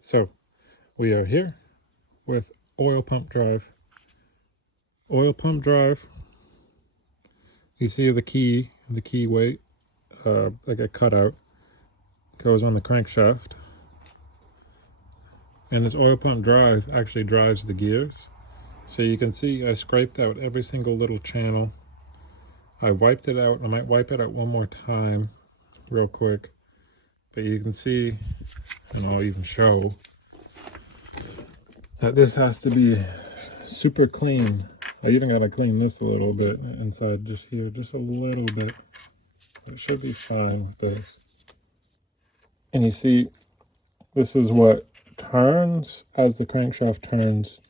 So we are here with oil pump drive. Oil pump drive. You see the key weight, like a cutout, goes on the crankshaft. And this oil pump drive actually drives the gears. So you can see I scraped out every single little channel. I wiped it out. I might wipe it out one more time real quick. But you can see, and I'll even show, that this has to be super clean. I even gotta clean this a little bit inside just here, just a little bit. It should be fine with this. And you see, this is what turns as the crankshaft turns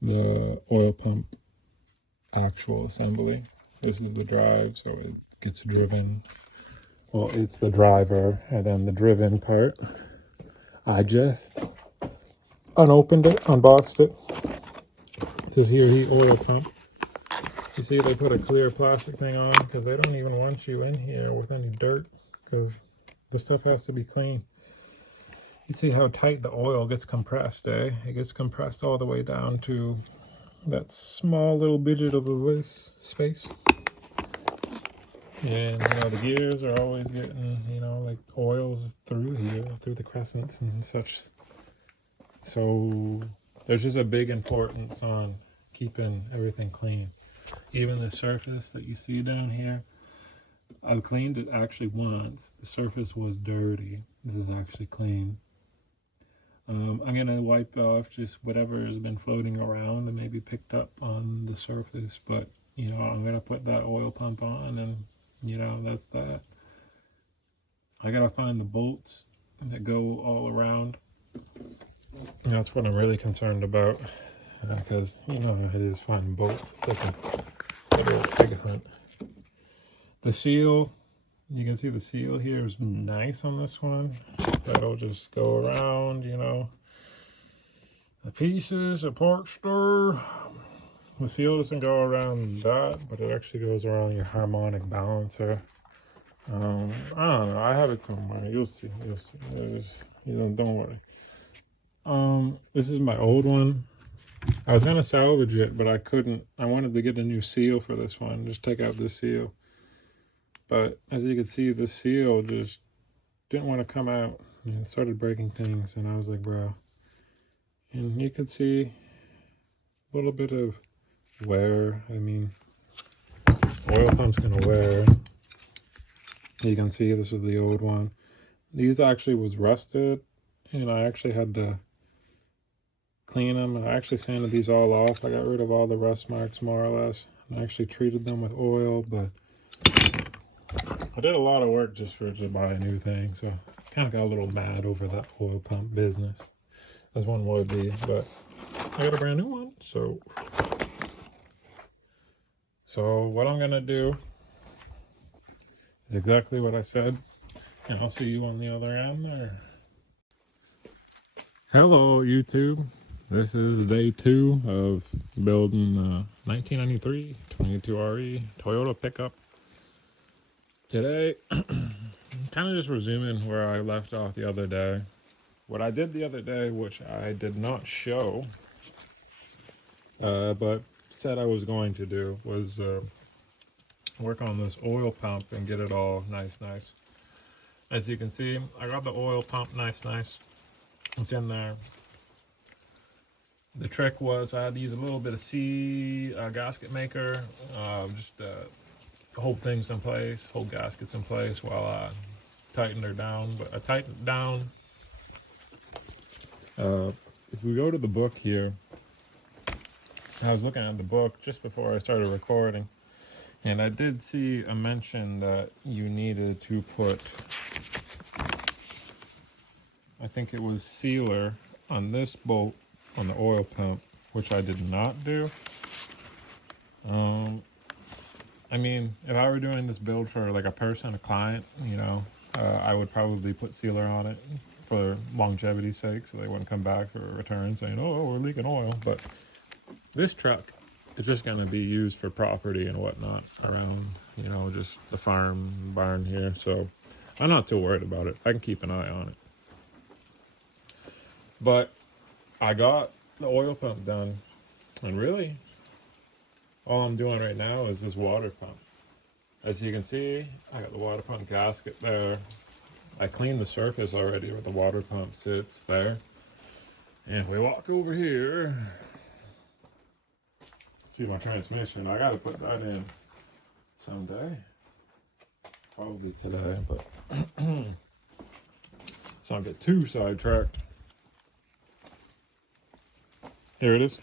the oil pump actual assembly. This is the drive, so it gets driven. Well, it's the driver, and then the driven part. I just unopened it, unboxed it. This is here heat oil pump. You see they put a clear plastic thing on because they don't even want you in here with any dirt because the stuff has to be clean. You see how tight the oil gets compressed, eh? It gets compressed all the way down to that small little bidget of a space. And, the gears are always getting, like oils through here, through the crescents and such. So there's just a big importance on keeping everything clean. Even the surface that you see down here, I've cleaned it actually once. The surface was dirty. This is actually clean. I'm going to wipe off just whatever has been floating around and maybe picked up on the surface. But, I'm going to put that oil pump on and, that's that. I got to find the bolts that go all around. That's what I'm really concerned about. Because, it is finding bolts. It's like a little pig hunt. The seal, you can see the seal here is nice on this one. That'll just go around, the pieces, a part stir. The seal doesn't go around that, but it actually goes around your harmonic balancer. I don't know. I have it somewhere. You'll see. Don't worry. This is my old one. I was gonna salvage it, but I couldn't. I wanted to get a new seal for this one. Just take out this seal. But as you can see, the seal just didn't want to come out. It started breaking things, and I was like, bro. And you could see a little bit of wear. I mean, oil pump's gonna wear. You can see this is the old one. These actually was rusted, and I actually had to clean them. I actually sanded these all off. I got rid of all the rust marks, more or less. I actually treated them with oil, but I did a lot of work just to buy a new thing, so I kind of got a little mad over that oil pump business, as one would be, but I got a brand new one, so what I'm gonna do is exactly what I said, and I'll see you on the other end there. Hello, YouTube. This is day 2 of building 1993 22RE Toyota pickup. Today, I'm kind of just resuming where I left off the other day. What I did the other day, which I did not show, but said I was going to do, was work on this oil pump and get it all nice. As you can see, I got the oil pump nice. It's in there. The trick was I had to use a little bit of gasket maker, just hold things in place, hold gaskets in place while I tightened her down. But I tightened it down. If we go to the book here, I was looking at the book just before I started recording, and I did see a mention that you needed to put, I think it was sealer on this bolt on the oil pump, which I did not do. I mean, if I were doing this build for like a client, I would probably put sealer on it for longevity's sake, so they wouldn't come back for a return saying, oh, we're leaking oil. But this truck is just going to be used for property and whatnot around, just the farm barn here. So I'm not too worried about it. I can keep an eye on it. But I got the oil pump done, and really all I'm doing right now is this water pump. As you can see, I got the water pump gasket there. I cleaned the surface already where the water pump sits there. And if we walk over here, see my transmission. I gotta put that in someday. Probably today, but so I don't get too sidetracked. Here it is.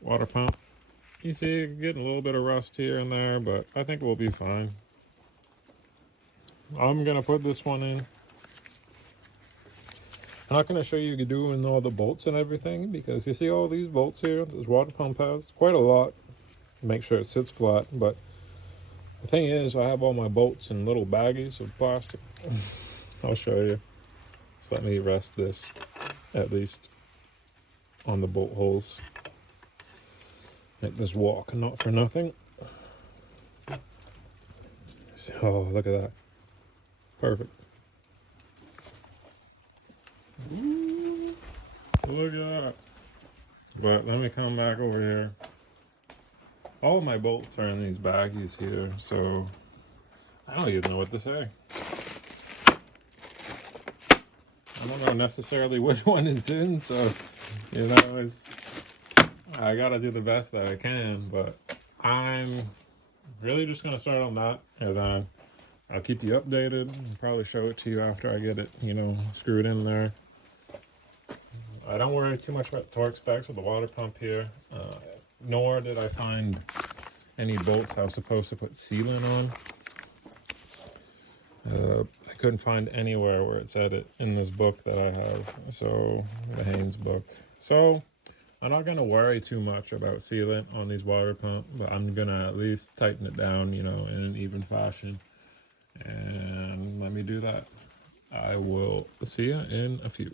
Water pump. You see, getting a little bit of rust here and there, but I think we'll be fine. I'm gonna put this one in. I'm not gonna show you doing all the bolts and everything because you see all these bolts here. This water pump has quite a lot. Make sure it sits flat, but the thing is, I have all my bolts in little baggies of plastic. I'll show you. Just let me rest this at least on the bolt holes. Make this walk not for nothing. Oh, look at that. Perfect. Ooh, look at that. But let me come back over here. All of my bolts are in these baggies here, so I don't even know what to say. I don't know necessarily which one it's in, so you know, I gotta do the best that I can, but I'm really just gonna start on that, and then I'll keep you updated and probably show it to you after I get it, you know, screwed in there. I don't worry too much about torque specs with the water pump here, nor did I find any bolts I was supposed to put sealant on. I couldn't find anywhere where it said it in this book that I have, so the Haynes book. So I'm not gonna worry too much about sealant on these water pump, but I'm gonna at least tighten it down, you know, in an even fashion. And let me do that. I will see you in a few.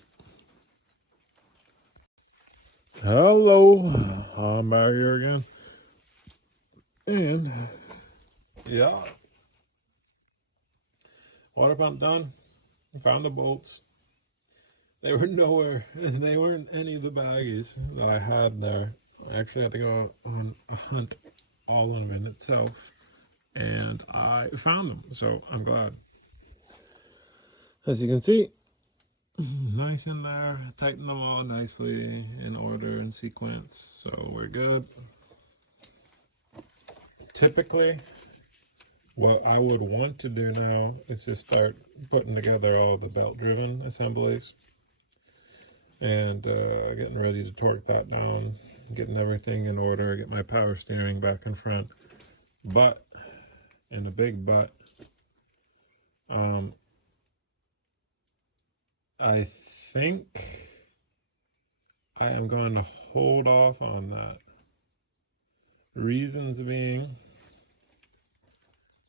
Hello, I'm back here again. And yeah, water pump done. Found the bolts. They were nowhere. They weren't any of the baggies that I had there. I actually had to go on a hunt all of it itself, and I found them. So I'm glad. As you can see, nice in there. Tighten them all nicely in order and sequence. So we're good. Typically, what I would want to do now is just start putting together all the belt-driven assemblies and getting ready to torque that down, getting everything in order, get my power steering back in front. But, and a big but, I think I am going to hold off on that. Reasons being,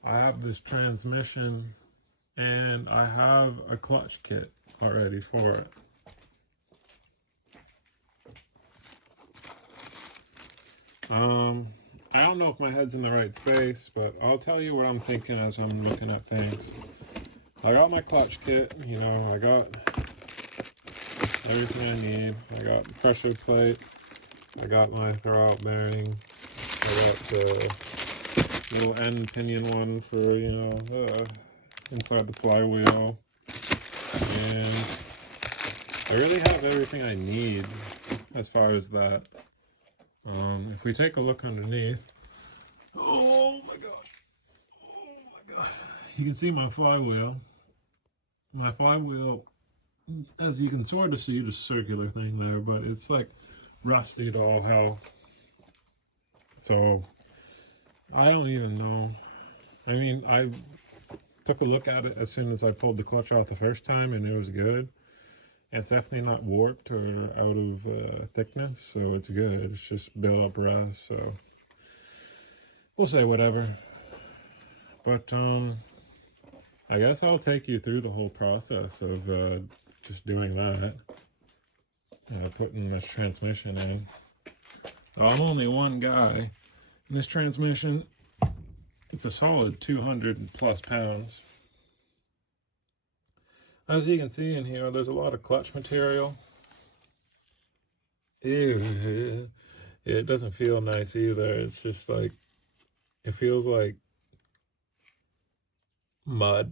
I have this transmission and I have a clutch kit already for it. I don't know if my head's in the right space, but I'll tell you what I'm thinking as I'm looking at things. I got my clutch kit, you know, I got everything I need. I got the pressure plate, I got my throwout bearing, I got the little end pinion one for, you know, inside the flywheel, and I really have everything I need as far as that. If we take a look underneath, oh my gosh, you can see my flywheel. My flywheel, as you can sort of see, the circular thing there, but it's like rusty to all hell. So I don't even know. I mean, I took a look at it as soon as I pulled the clutch out the first time, and it was good. It's definitely not warped or out of thickness, so it's good. It's just built up rust, so we'll say whatever. But I guess I'll take you through the whole process of just doing that, putting this transmission in. I'm only one guy, and this transmission, it's a solid 200 plus pounds. As you can see in here, there's a lot of clutch material. Ew. It doesn't feel nice either. It's just like, it feels like mud.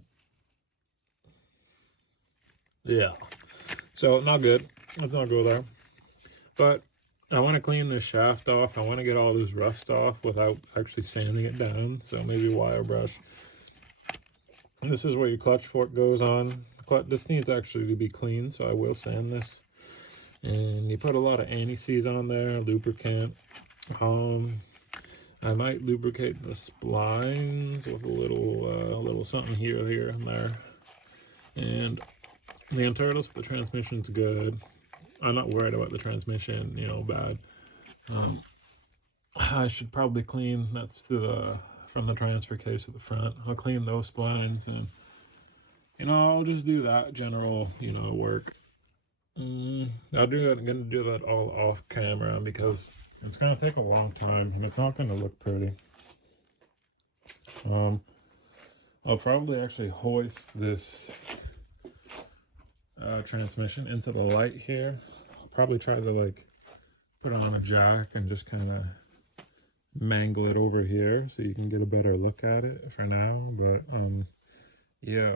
Yeah. So not good. Let's not go there. But I want to clean this shaft off. I want to get all this rust off without actually sanding it down. So maybe wire brush. And this is where your clutch fork goes on. This needs actually to be clean, so I will sand this. And you put a lot of anti-seize on there, lubricant. I might lubricate the splines with a little something here and there. And the internals for the transmission's good. I'm not worried about the transmission, you know, bad. I should probably clean, that's from the transfer case at the front. I'll clean those splines and, you know, I'll just do that general, you know, work. I'm gonna do that all off camera because it's gonna take a long time and it's not gonna look pretty. I'll probably actually hoist this transmission into the light here. I'll probably try to like put on a jack and just kind of mangle it over here so you can get a better look at it for now. But yeah,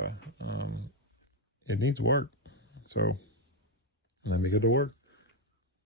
it needs work. So let me get to work.